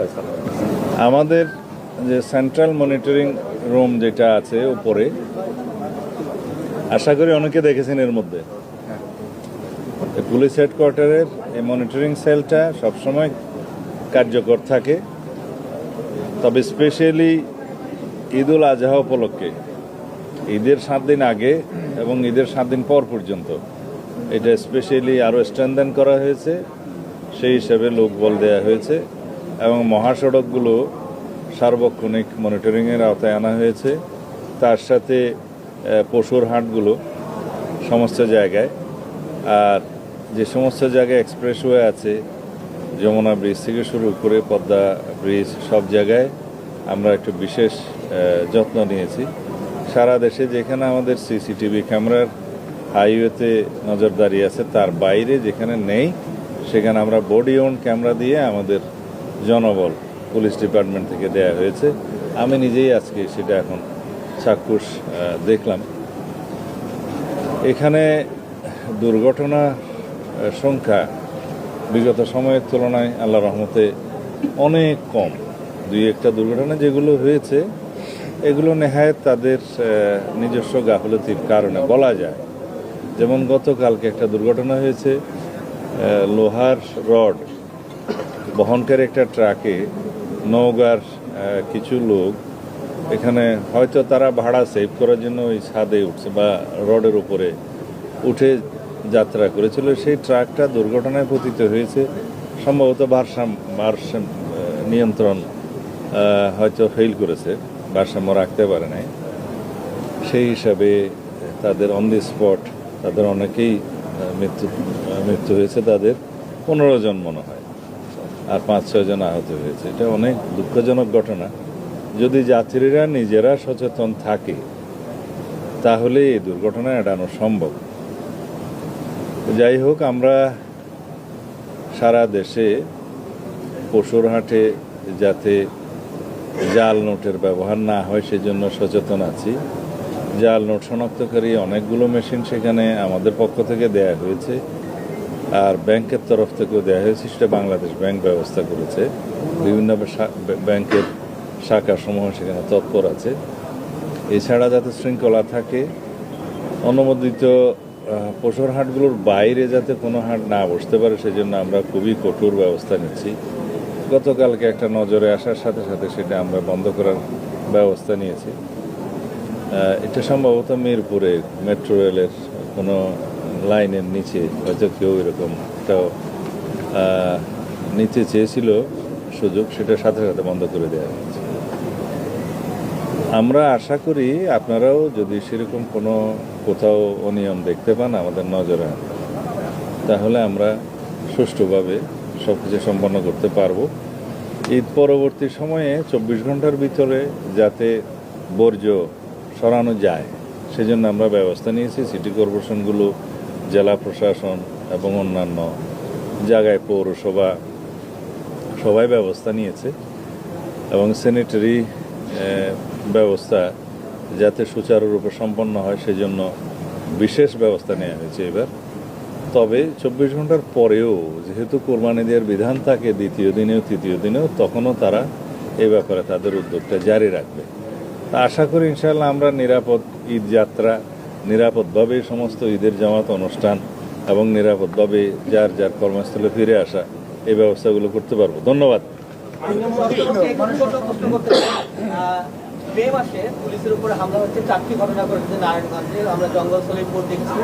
ফয়সালা? আমাদের যে সেন্ট্রাল মনিটরিং রুম যেটা আছে উপরে, আশা করি অনেকে দেখেছেন এর মধ্যে, পুলিশ হেডকোয়ার্টারের এই মনিটরিং সেলটা সবসময় কার্যকর থাকে। তবে স্পেশালি ঈদুল আজহা উপলক্ষে, ঈদের 7 দিন আগে এবং ঈদের 7 দিন পর পর্যন্ত এটা স্পেশালি আরও স্ট্রেনথেন করা হয়েছে। সেই হিসাবে লোকবল দেওয়া হয়েছে এবং মহাসড়কগুলো সার্বক্ষণিক মনিটরিংয়ের আওতায় আনা হয়েছে। তার সাথে পশুর হাটগুলো সমস্ত জায়গায়, আর যে সমস্ত জায়গায় এক্সপ্রেসওয়ে আছে, যমুনা ব্রিজ থেকে শুরু করে পদ্মা ব্রিজ, সব জায়গায় আমরা একটু বিশেষ যত্ন নিয়েছি। সারা দেশে যেখানে আমাদের সিসিটিভি ক্যামেরার হাইওয়েতে নজরদারি আছে, তার বাইরে যেখানে নেই সেখানে আমরা বডি ওন ক্যামেরা দিয়ে আমাদের জনবল পুলিশ ডিপার্টমেন্ট থেকে দেয়া হয়েছে। আমি নিজেই আজকে সেটা এখন চাক্ষুষ দেখলাম। এখানে দুর্ঘটনা সংখ্যা বিগত সময়ের তুলনায় আল্লাহ রহমতে অনেক কম। 2-1টা দুর্ঘটনা যেগুলো হয়েছে, এগুলো নেহায়েত তাদের নিজস্ব গাফলতির কারণে বলা যায়। যেমন গতকালকে একটা দুর্ঘটনা হয়েছে, লোহার রড বহনকারী একটা ট্রাকে নওগাঁর কিছু লোক, এখানে হয়তো তারা ভাড়া সেভ করার জন্য ওই ছাদে উঠছে বা রডের উপরে উঠে যাত্রা করেছিল। সেই ট্রাকটা দুর্ঘটনায় পতিত হয়েছে। সম্ভবত ভারসাম্য নিয়ন্ত্রণ হয়তো ফেল করেছে, ভারসাম্য রাখতে পারে নাই। সেই হিসাবে তাদের অন দি স্পট তাদের অনেকেই মৃত্যু হয়েছে। তাদের 15 জন মনে হয়, আর 5-6 জন আহত হয়েছে। এটা অনেক দুঃখজনক ঘটনা। যদি যাত্রীরা নিজেরা সচেতন থাকে তাহলে এই দুর্ঘটনা এড়ানো সম্ভব। যাই হোক, আমরা সারা দেশে পশুর হাটে যাতে জাল নোটের ব্যবহার না হয় সেজন্য সচেতন আছি। জাল নোট শনাক্তকারী অনেকগুলো মেশিন সেখানে আমাদের পক্ষ থেকে দেয়া হয়েছে, আর ব্যাংকের তরফ থেকেও দেওয়া হয়েছে। সেটা বাংলাদেশ ব্যাংক ব্যবস্থা করেছে। বিভিন্ন ব্যাংকের শাখাসমূহ সেখানে তৎপর আছে। এছাড়া যাতে শৃঙ্খলা থাকে, অনুমোদিত পশুর হাটগুলোর বাইরে যাতে কোনো হাট না বসতে পারে সেজন্য আমরা খুবই কঠোর ব্যবস্থা নিচ্ছি। গতকালকে একটা নজরে আসার সাথে সাথে সেটা আমরা বন্ধ করার ব্যবস্থা নিয়েছি। এটা সম্ভবত মিরপুরে মেট্রো রেলের কোনো লাইনের নিচে হয়তো কেউ এরকম একটাও নিতে চেয়েছিল সুযোগ, সেটা সাথে সাথে বন্ধ করে দেওয়া হয়েছে। আমরা আশা করি আপনারাও যদি সেরকম কোনো কোথাও অনিয়ম দেখতে পান আমাদের নজরে আনবেন, তাহলে আমরা সুষ্ঠুভাবে সব কিছু সম্পন্ন করতে পারবো। ঈদ পরবর্তী সময়ে 24 ঘন্টার ভিতরে যাতে বর্জ্য সরানো যায় সেজন্য আমরা ব্যবস্থা নিয়েছি। সিটি কর্পোরেশনগুলো, জেলা প্রশাসন এবং অন্যান্য জায়গায় পৌরসভা সবাই ব্যবস্থা নিয়েছে এবং স্যানিটারি ব্যবস্থা যাতে সুচারুরূপে সম্পন্ন হয় সেজন্য বিশেষ ব্যবস্থা নেওয়া হয়েছে এবার। তবে 24 ঘন্টার পরেও যেহেতু কোরবানি দেওয়ার বিধান থাকে দ্বিতীয় দিনেও তৃতীয় দিনেও, তখনও তারা এই ব্যাপারে তাদের উদ্যোগটা জারি রাখবে। তা আশা করি ইনশাআল্লাহ আমরা নিরাপদ ঈদ যাত্রা, নিরাপদভাবে সমস্ত ঈদের জামাত অনুষ্ঠান এবং নিরাপদভাবে যার যার কর্মস্থলে ফিরে আসা, এই ব্যবস্থাগুলো করতে পারবো। ধন্যবাদ। মে মাসে পুলিশের উপরে হামলা হচ্ছে, 4টি ঘটনা ঘটেছে নারায়ণগঞ্জে। আমরা জঙ্গল সলিমপুর দেখেছি।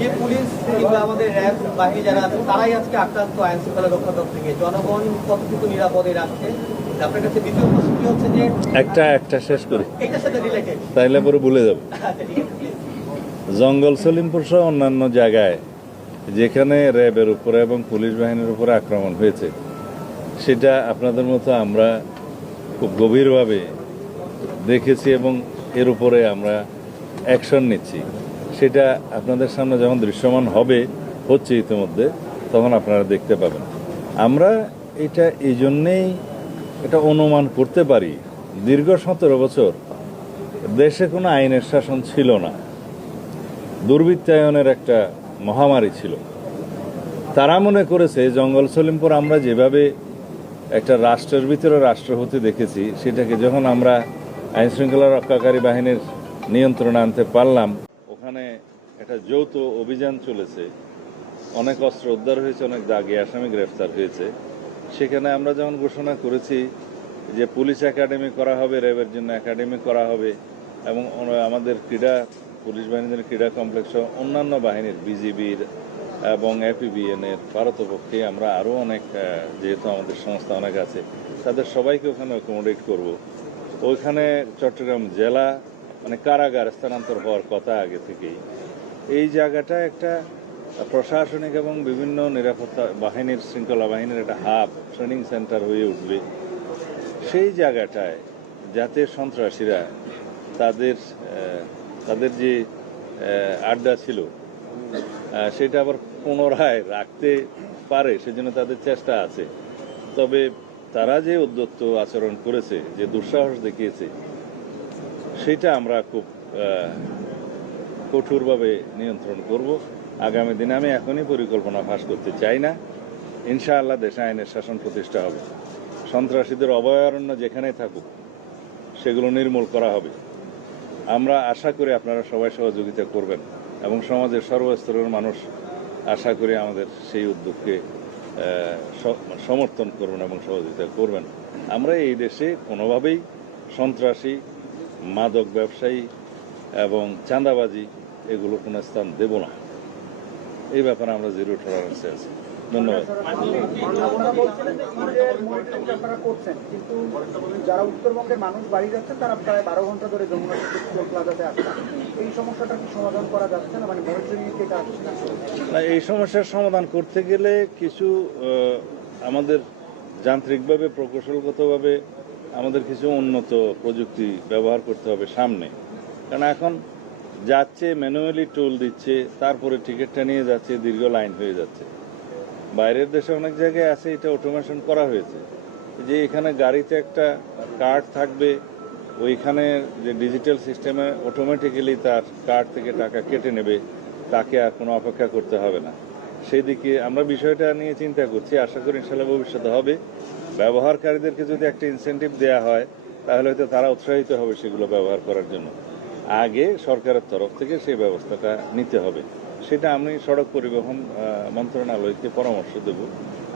যে পুলিশ কিংবা আমাদের র্যাব বাহিনী যারা আছে তারাই আজকে আক্রান্ত আইন শৃঙ্খলা রক্ষার থেকে। জনগণ কতটুকু নিরাপদে রাখছে? আপনার কাছে দ্বিতীয় প্রশ্নটি হচ্ছে যে একটা শেষ করি, এটার সাথে রিলেটেড, তাইলে পরে ভুলে যাব। জঙ্গল সলিমপুর সহ অন্যান্য জায়গায় যেখানে র্যাবের উপরে এবং পুলিশ বাহিনীর উপরে আক্রমণ হয়েছে, সেটা আপনাদের মতো আমরা খুব গভীরভাবে দেখেছি এবং এর উপরে আমরা অ্যাকশন নিচ্ছি। সেটা আপনাদের সামনে যখন দৃশ্যমান হচ্ছে ইতিমধ্যে, তখন আপনারা দেখতে পাবেন। আমরা এটা এই জন্যেই এটা অনুমান করতে পারি, দীর্ঘ 17 বছর দেশে কোনো আইনের শাসন ছিল না, দুর্বৃত্তায়নের একটা মহামারী ছিল। তারা মনে করেছে জঙ্গল সলিমপুর আমরা যেভাবে একটা রাষ্ট্রের ভিতরে রাষ্ট্র হতে দেখেছি, সেটাকে যখন আমরা আইন শৃঙ্খলা রক্ষাকারী বাহিনীর নিয়ন্ত্রণে আনতে পারলাম, ওখানে একটা যৌথ অভিযান চলেছে, অনেক অস্ত্র উদ্ধার হয়েছে, অনেক দাগি আসামি গ্রেফতার হয়েছে। সেখানে আমরা যখন ঘোষণা করেছি যে পুলিশ একাডেমি করা হবে, র্যাবের জন্য একাডেমি করা হবে, এবং আমাদের পুলিশ বাহিনীর ক্রীড়া কমপ্লেক্স অন্যান্য বাহিনীর বিজিবির এবং এপিবিএনের পারতপক্ষে আমরা আরও অনেক, যেহেতু আমাদের সংস্থা অনেক আছে, তাদের সবাইকে ওখানে অ্যাকোমোডেট করব। ওইখানে চট্টগ্রাম জেলা মানে কারাগার স্থানান্তর হওয়ার কথা আগে থেকেই। এই জায়গাটা একটা প্রশাসনিক এবং বিভিন্ন নিরাপত্তা বাহিনীর, শৃঙ্খলা বাহিনীর একটা হাব, ট্রেনিং সেন্টার হয়ে উঠবে। সেই জায়গাটায় যাতে সন্ত্রাসীরা তাদের যে আড্ডা ছিল সেটা আবার পুনরায় রাখতে পারে, সেজন্য তাদের চেষ্টা আছে। তবে তারা যে উদ্যত্ত আচরণ করেছে, যে দুঃসাহস দেখিয়েছে, সেটা আমরা খুব কঠোরভাবে নিয়ন্ত্রণ করব আগামী দিনে। আমি এখনই পরিকল্পনা ফাঁস করতে চাই না। ইনশাআল্লাহ দেশে আইনের শাসন প্রতিষ্ঠা হবে, সন্ত্রাসীদের অভয়ারণ্য যেখানেই থাকুক সেগুলো নির্মূল করা হবে। আমরা আশা করি আপনারা সবাই সহযোগিতা করবেন এবং সমাজের সর্বস্তরের মানুষ আশা করি আমাদের সেই উদ্যোগকে সমর্থন করবেন এবং সহযোগিতা করবেন। আমরা এই দেশে কোনোভাবেই সন্ত্রাসী, মাদক ব্যবসায়ী এবং চাঁদাবাজি এগুলো কোনো স্থান দেব না। এই ব্যাপারে আমরা জিরো টলারেন্সে আছি। ধন্যবাদ। আপনারা করছেন, কিন্তু যারা উত্তরবঙ্গের মানুষ বাড়ি যাচ্ছেন তারা প্রায় 12 ঘন্টা ধরে যমুনা টোল প্লাজাতে আসছেন। এই সমস্যাটা কি সমাধান করা যাচ্ছে না? মানে মনিটরিং কে কাজ না, এই সমস্যার সমাধান করতে গেলে কিছু আমাদের যান্ত্রিকভাবে, প্রকৌশলগতভাবে আমাদের কিছু উন্নত প্রযুক্তি ব্যবহার করতে হবে সামনে। কারণ এখন যাচ্ছে ম্যানুয়ালি টোল দিচ্ছে, তারপরে টিকিটটা নিয়ে যাচ্ছে, দীর্ঘ লাইন হয়ে যাচ্ছে। বাইরের দেশে অনেক জায়গায় আছে এটা অটোমেশন করা হয়েছে, যে এখানে গাড়িতে একটা কার্ড থাকবে, ওইখানে যে ডিজিটাল সিস্টেমে অটোমেটিক্যালি তার কার্ড থেকে টাকা কেটে নেবে, তাকে আর কোনো অপেক্ষা করতে হবে না। সেই দিকে আমরা বিষয়টা নিয়ে চিন্তা করছি, আশা করি ইনশাল্লাহ ভবিষ্যতে হবে। ব্যবহারকারীদেরকে যদি একটা ইনসেন্টিভ দেওয়া হয় তাহলে হয়তো তারা উৎসাহিত হবে সেগুলো ব্যবহার করার জন্য। আগে সরকারের তরফ থেকে সেই ব্যবস্থাটা নিতে হবে, সেটা আমি সড়ক পরিবহন মন্ত্রণালয়কে পরামর্শ দেব।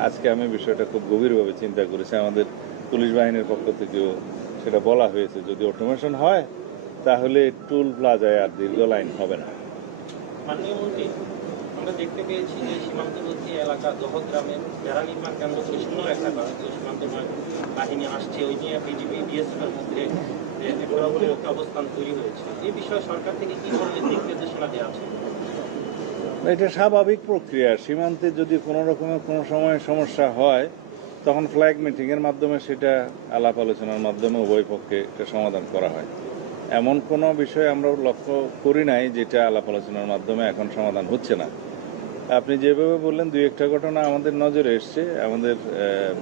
আজকে আমি বিষয়টা খুব গভীরভাবে চিন্তা করেছি, আমাদের পুলিশ বাহিনীর পক্ষ থেকেও সেটা বলা হয়েছে, যদি অটোমেশন হয় তাহলে টুল প্লাজায় আর দীর্ঘ লাইন হবে না। মাননীয় মন্ত্রী, আমরা দেখতে পেয়েছি যে সীমান্তবর্তী এলাকা দহগ্রামের বেড়া নির্মাণ কেন্দ্রকে শূন্য একটা করা হয়েছে, সীমান্ত বাহিনী আসছে, ওই নিয়ে বিজিবি বিএসএফের মধ্যে একটা অবস্থান তৈরি হয়েছে। এই বিষয়ে সরকার থেকে কি ধরনের দিক নির্দেশনা দেওয়া আছে? এটা স্বাভাবিক প্রক্রিয়া। সীমান্তে যদি কোনো রকমের কোনো সময় সমস্যা হয় তখন ফ্ল্যাগ মিটিংয়ের মাধ্যমে সেটা আলাপ আলোচনার মাধ্যমে উভয় পক্ষে এটা সমাধান করা হয়। এমন কোনো বিষয় আমরা লক্ষ্য করি নাই যেটা আলাপ আলোচনার মাধ্যমে এখন সমাধান হচ্ছে না। আপনি যেভাবে বললেন, দুই একটা ঘটনা আমাদের নজরে এসছে, আমাদের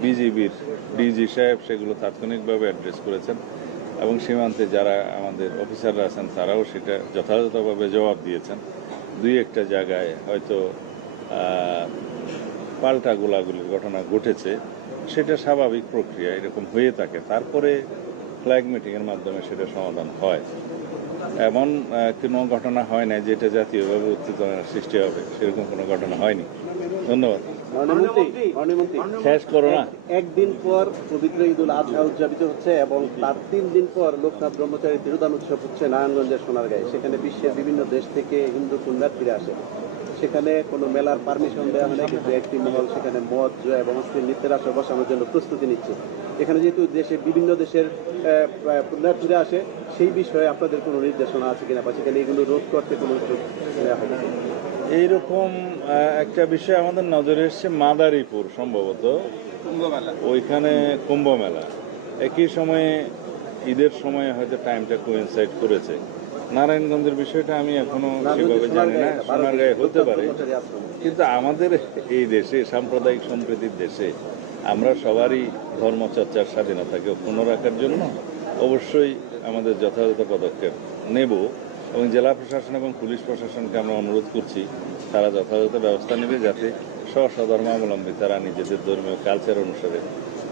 বিজিবির ডিজি সাহেব সেগুলো তাৎক্ষণিকভাবে অ্যাড্রেস করেছেন এবং সীমান্তে যারা আমাদের অফিসাররা আছেন তারাও সেটা যথাযথভাবে জবাব দিয়েছেন। দুই একটা জায়গায় হয়তো পাল্টা গোলাগুলির ঘটনা ঘটেছে, সেটা স্বাভাবিক প্রক্রিয়া, এরকম হয়ে থাকে। তারপরে ফ্ল্যাগ মিটিংয়ের মাধ্যমে সেটা সমাধান হয়। এমন কোনো ঘটনা হয় না যেটা জাতীয়ভাবে উত্তেজনার সৃষ্টি হবে, সেরকম কোনো ঘটনা হয়নি। ধন্যবাদ। শেষ করো না। একদিন পর পবিত্র ঈদুল আজহা উদযাপিত হচ্ছে এবং তার 3 দিন পর লোকনাথ ব্রহ্মচারী তিরোধান উৎসব হচ্ছে নারায়ণগঞ্জের সোনারগাঁয়ে। সেখানে বিশ্বের বিভিন্ন দেশ থেকে হিন্দু পুণ্যার্থীরা আসে। সেখানে কোনো মেলার পারমিশন দেওয়া হয় না, কিন্তু একটি মহল সেখানে মদ, জুয়া এবং অশ্লীল নৃত্যের আসর বসানোর জন্য প্রস্তুতি নিচ্ছে। এখানে যেহেতু বিভিন্ন দেশের পুণ্যার্থীরা আসে, সেই বিষয়ে আপনাদের কোনো নির্দেশনা আছে কিনা, বা সেখানে এগুলো রোধ করতে কোনো উদ্যোগ নেওয়া হয়? এইরকম একটা বিষয় আমাদের নজরে এসছে, মাদারীপুর সম্ভবত, ওইখানে কুম্ভ মেলা একই সময়ে ঈদের সময় হয়তো টাইমটা কোইনসাইড করেছে। নারায়ণগঞ্জের বিষয়টা আমি এখনো সেভাবে জানি না, সোনারগাঁয়ে হতে পারে। কিন্তু আমাদের এই দেশে, সাম্প্রদায়িক সম্প্রীতির দেশে, আমরা সবারই ধর্মচর্চার স্বাধীনতাকে অক্ষুণ্ণ রাখার জন্য অবশ্যই আমাদের যথাযথ পদক্ষেপ নেব এবং জেলা প্রশাসন এবং পুলিশ প্রশাসনকে আমরা অনুরোধ করছি তারা যথাযথ ব্যবস্থা নেবে যাতে স্বধর্মাবলম্বী তারা নিজেদের ধর্মীয় কালচার অনুসারে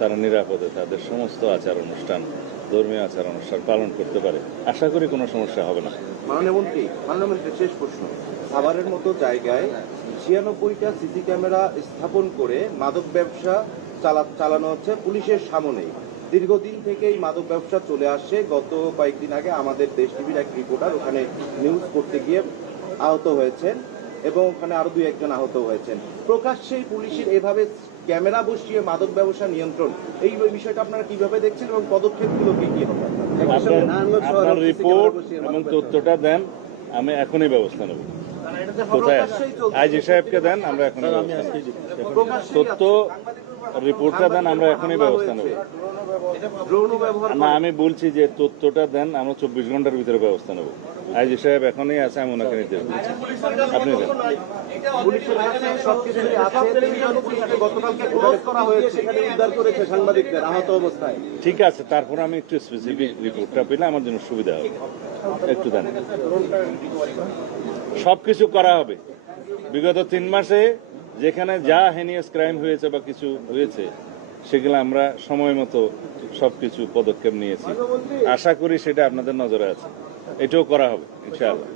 তারা নিরাপদে তাদের সমস্ত আচার অনুষ্ঠান, ধর্মীয় আচার অনুষ্ঠান পালন করতে পারে। আশা করি কোনো সমস্যা হবে না। মাননীয় মন্ত্রী, শেষ প্রশ্ন। সাভারের মতো জায়গায় 96টা সিসি ক্যামেরা স্থাপন করে মাদক ব্যবসা চালানো হচ্ছে পুলিশের সামনেই। দীর্ঘদিন থেকেই মাদক ব্যবসা চলে আসছে। গত কয়েকদিন আগে আমাদের দেশ টিভির এক রিপোর্টার ওখানে নিউজ করতে গিয়ে আহত হয়েছেন এবং ওখানে আরো 2-1 জন আহত হয়েছেন। প্রকাশ্যেই পুলিশের এভাবে ক্যামেরা বসিয়ে মাদক ব্যবসা নিয়ন্ত্রণ, এই বিষয়টা আপনারা কিভাবে দেখছেন এবং পদক্ষেপগুলো কি হবে? আপনার রিপোর্ট এবং তথ্যটা দেন, আমি এখনই ব্যবস্থা নেব। কোথায় আইজি সাহেবকে দেন, আমরা এখনই ব্যবস্থা নেব। তথ্য রিপোর্টটা দেন, আমরা এখনই ব্যবস্থা নেব। না, আমি বলছি যে তথ্যটা দেন, আমরা 24 ঘন্টার ভিতরে ব্যবস্থা নেব। আইজি সাহেব এখনই আছে, আমি ওনাকে নির্দেশ দিচ্ছি। আপনি দেন। পুলিশের কাছে সবকিছুই আছে। 3 জন পুলিশকে গতকালকে ক্লোজ করা হয়েছে, এখানে উদ্ধার করেছে সাংবাদিকদের আহত অবস্থায়। ঠিক আছে, তারপর আমি একটু স্পেসিফিক রিপোর্টটা পেলে আমার জন্য সুবিধা হবে। একটু দেন। সবকিছু করা হবে। বিগত 3 মাসে যেখানে যা হেনিয়াস ক্রাইম হয়েছে বা কিছু হয়েছে, সেগুলো আমরা সময় মতো সবকিছু পদক্ষেপ নিয়েছি। আশা করি সেটা আপনাদের নজরে আছে। এটাও করা হবে ইনশাআল্লাহ।